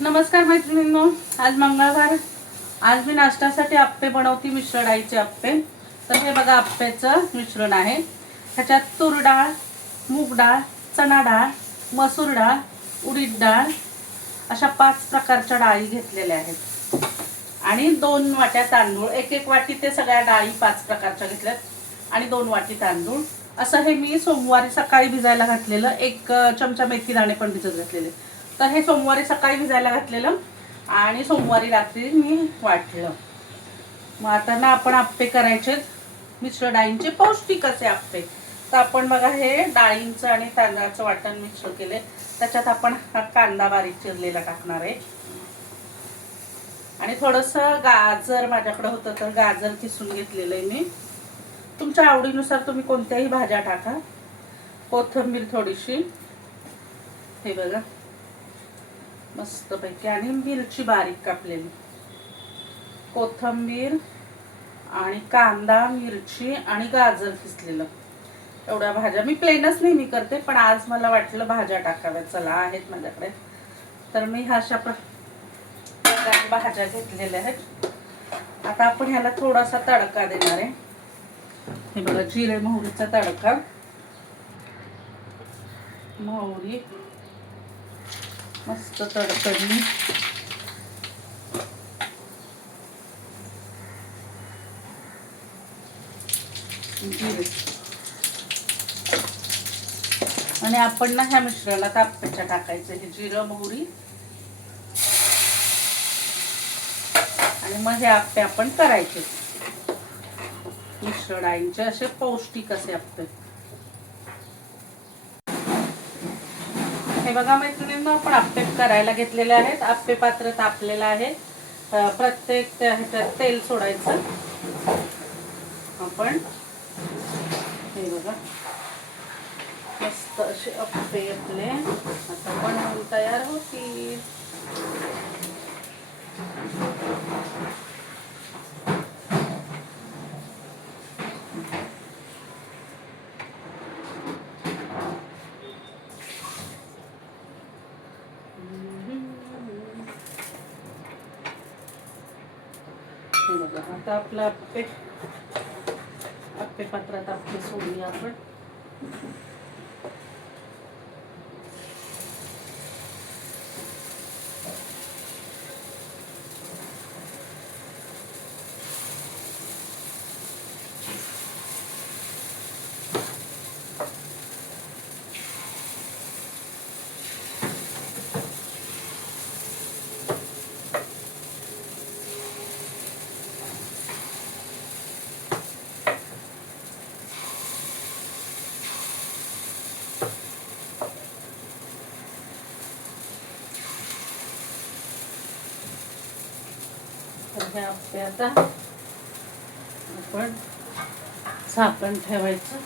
नमस्कार मैत्रिणींनो, आज मंगळवार. आज मी नाश्त्यासाठी आप्पे बनवते, मिश्र डाळीचे आप्पे. तर हे बघा आप्प्याचं मिश्रण आहे. ह्याच्यात तूर डाळ, मूग डाळ, चणा डाळ, मसूर डाळ, उडीद डाळ अशा 5 प्रकारच्या डाळी घेतलेल्या आहेत आणि 2 वाट्या तांदूळ. एक वाटी ते सगळ्या डाळी 5 प्रकारच्या घेतल्यात आणि 2 वाटी तांदूळ. असं हे मी सोमवारी सकाळी भिजायला घातलेलं. 1 चमचा मेथी दाणे पण भिजत घातलेले. तर हे सोमवारी सकाळी भिजायला घातलेलं आणि सोमवारी रात्री मी वाटलं. मग आता ना आपण आप्पे करायचे, मिश्र डाळींचे पौष्टिक असे आप्पे. तर आपण बघा हे डाळींचं आणि तांदळाचं वाटण मिक्स केले. त्याच्यात आपण हा कांदा बारीक चिरलेला टाकणार आहे आणि थोडंसं गाजर माझ्याकडे होतं तर गाजर किसून घेतलेलं आहे मी. तुमच्या आवडीनुसार तुम्ही कोणत्याही भाज्या टाका. कोथिंबीर थोडीशी, हे बघा मस्तपैकी, आणि मिरची बारीक कापलेली, कोथिंबीर आणि कांदा, मिरची आणि गाजर किसलेलं. एवढ्या भाज्या मी प्लेनच नेहमी करते, पण आज मला वाटलं भाज्या टाकाव्या. चला, आहेत माझ्याकडे तर मी अशा प्रकारे भाज्या घेतलेल्या आहेत. आता आपण ह्याला थोडासा तडका देणार आहे. हे बघा, जिरे मोहरीचा तडका. मोहरी मस्त तडतडली, जिरे, आणि आपण ना ह्या मिश्रणात आप्प्याच्या टाकायचं हे जिरं मोहरी आणि मग हे आप्पे आपण करायचे. मिश्र डाळींचे असे पौष्टिक असे आप्पे. हे बघा मैत्रिणींनो, आपण आप्पे करायला घेतलेले आहेत. आप्पे पात्र तापलेलं आहे. प्रत्येक ह्याच्यात तेल सोडायचं आपण. हे बघा मस्त असे आप्पे आपले आता बनवून तयार होतील. आता आपलं आप्पे पात्रात आप्पे सोडूया आपण. हे आप्पे आता आपण झाकण ठेवायचं.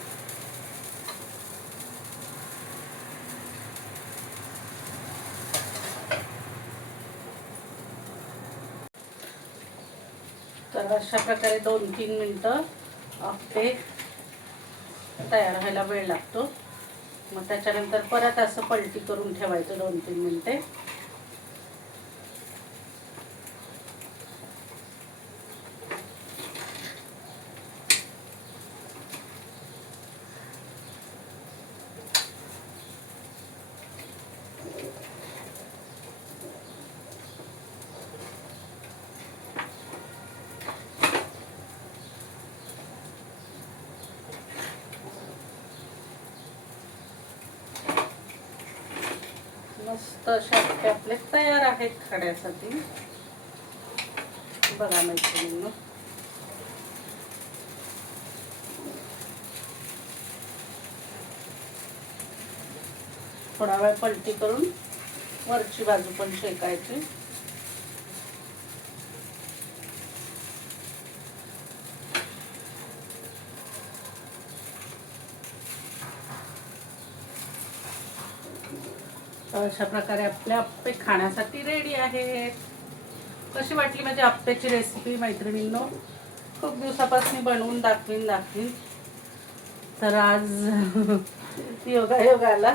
तर अशा प्रकारे 2-3 मिनिटं आप्पे तयार व्हायला वेळ लागतो. मग त्याच्यानंतर परत असं पलटी करून ठेवायचं 2-3 मिनिटे. मस्त असे आप्पे आपले तयार आहेत खाण्यासाठी. बघा मैत्रिणींनो, थोडा वेळ पलटी करून वरची बाजू पण शेकायची. अशा प्रकारे आपले आप्पे खाण्यासाठी रेडी आहेत. कशी वाटली माझी आप्प्याची रेसिपी मैत्रिणींनो? खूप दिवसापासून बनवून दाखवीन. तर आज योगाला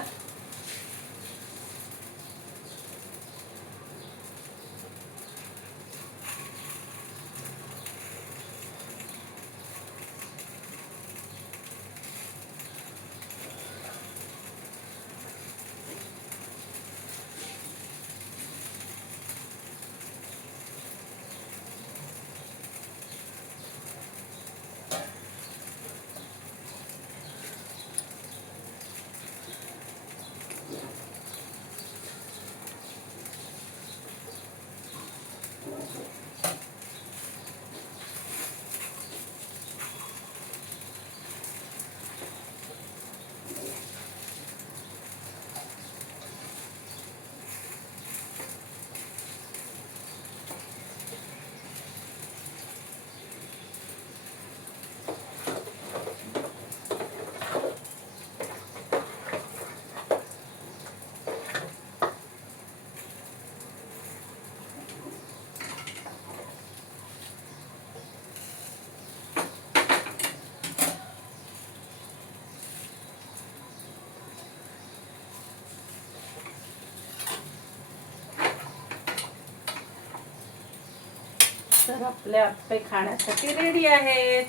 तर आपले आप्पे खाण्यासाठी रेडी आहेत.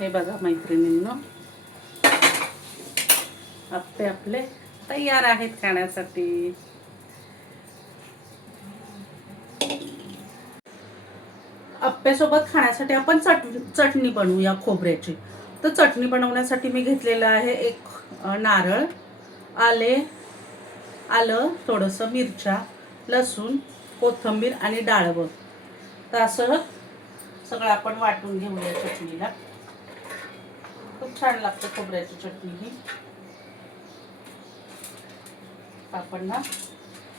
हे बघा मैत्रिणींनो, आप्पे आपले तयार आहेत खाण्यासाठी. आप्पे सोबत खाण्यासाठी आपण चटणी बनवूया खोबऱ्याची. तर चटणी बनवण्यासाठी मी घेतलेलं आहे एक नारळ, आलं थोडंसं, मिरच्या, लसूण, कोथिंबीर आणि डाळिंब. तर असं सगळं आपण वाटून घेऊया चटणीला. खूप छान लागते खोबऱ्याची चटणी ही. आपण ना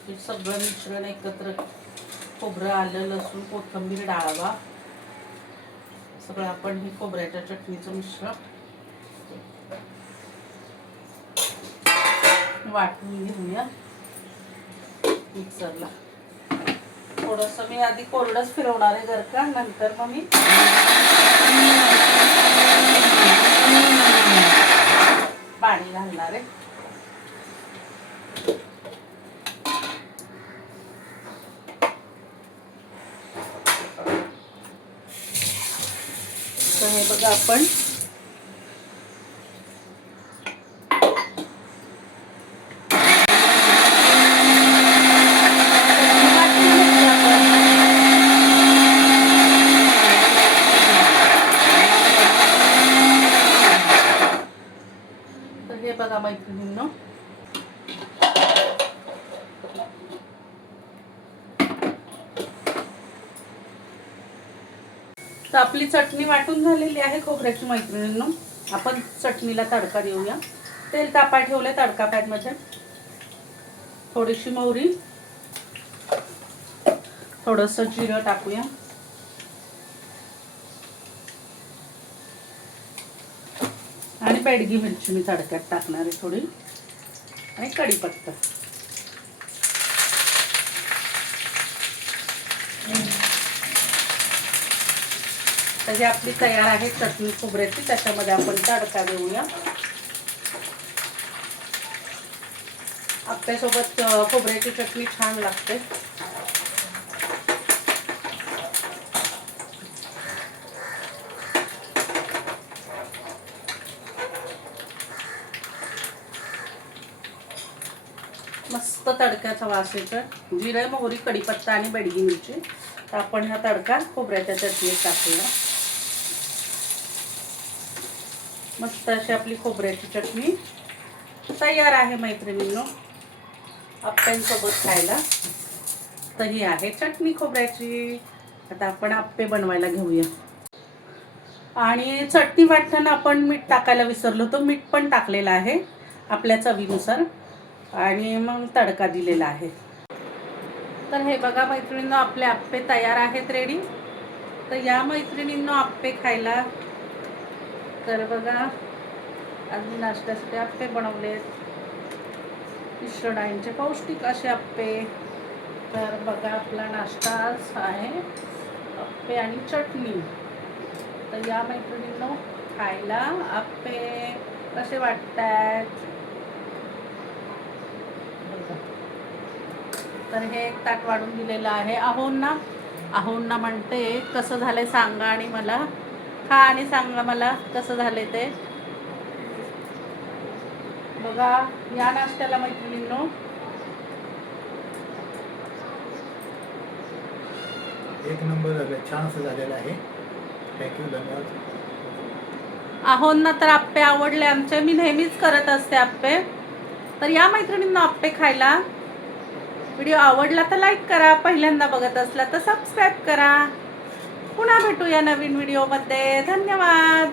हे सगळं मिश्रण एकत्र, खोबरं, आलं, लसूण, कोथिंबीर, डाळिंब सगळं आपण हे खोबऱ्याच्या चटणीचं मिश्रण वाटून घेऊया मिक्सरला. थोडंसं मी आधी कोरडंच फिरवणार आहे जर का, नंतर मग मी पाणी घालणार आहे. तर हे बघा आपण बघा मैत्रिणींनो, तर आपली चटणी वाटून झालेली आहे खोबऱ्याची. मैत्रिणींनो, आपण चटणीला तडका देऊया. तेल तापा ठेवले तडका पॅन मध्ये. थोडीशी मोहरी, थोडंसं जिरं टाकूया, आणि बेडगी मिरची मी तडक्यात टाकणार आहे थोडी, आणि कढीपत्ता. तर ही आपली तयार आहे चटणी खोबऱ्याची. त्याच्यामध्ये आपण तडका देऊया. आप्प्यासोबत खोबऱ्याची चटणी छान लागते. मस्त तडक्याचा वास येतो. जिरे, मोहरी, कढीपत्ता आणि बेडगी मिरची. तर आपण हा तडका खोबऱ्याच्या चटणीत टाकूया. मस्त अशी आपली खोबऱ्याची चटणी तयार आहे मैत्रिणींनो, आप्प्यांसोबत खायला. तर ही आहे चटणी खोबऱ्याची. आता आपण आप्पे बनवायला घेऊया. आणि चटणी वाटताना आपण मीठ टाकायला विसरलो, तो मीठ पण टाकलेला आहे आपल्या चवीनुसार, आणि मग तडका दिलेला आहे. तर हे बघा मैत्रिणींनो, आपले आप्पे तयार आहेत रेडी. तर या मैत्रिणींनो आप्पे खायला. तर बघा, आज मी नाश्त्यासाठी आप्पे बनवलेत, मिश्र डाळींचे पौष्टिक असे आप्पे. तर बघा, आपला नाश्ता आहे आप्पे आणि चटणी. तर या मैत्रिणींनो खायला आप्पे. कसे वाटतात? तर हे एक ताट वाढून दिलेलं आहे. अहोंना म्हणते कसं झालंय सांगा, आणि मला खा आणि सांगा मला कसं झालंय ते. बघा, या नाश्त्याला मैत्रिणींनो. एक नंबर झालं, छान असं झालेलं आहे. थँक्यू, धन्यवाद. अहोंना तर आप्पे आवडले आमचे. मी नेहमीच करत असते आप्पे. तर या मैत्रिणींना आप्पे खायला. व्हिडिओ आवडला तर लाईक करा, पहिल्यांदा बघत असला तर सबस्क्राईब करा. पुन्हा भेटूया नवीन व्हिडिओमध्ये. धन्यवाद.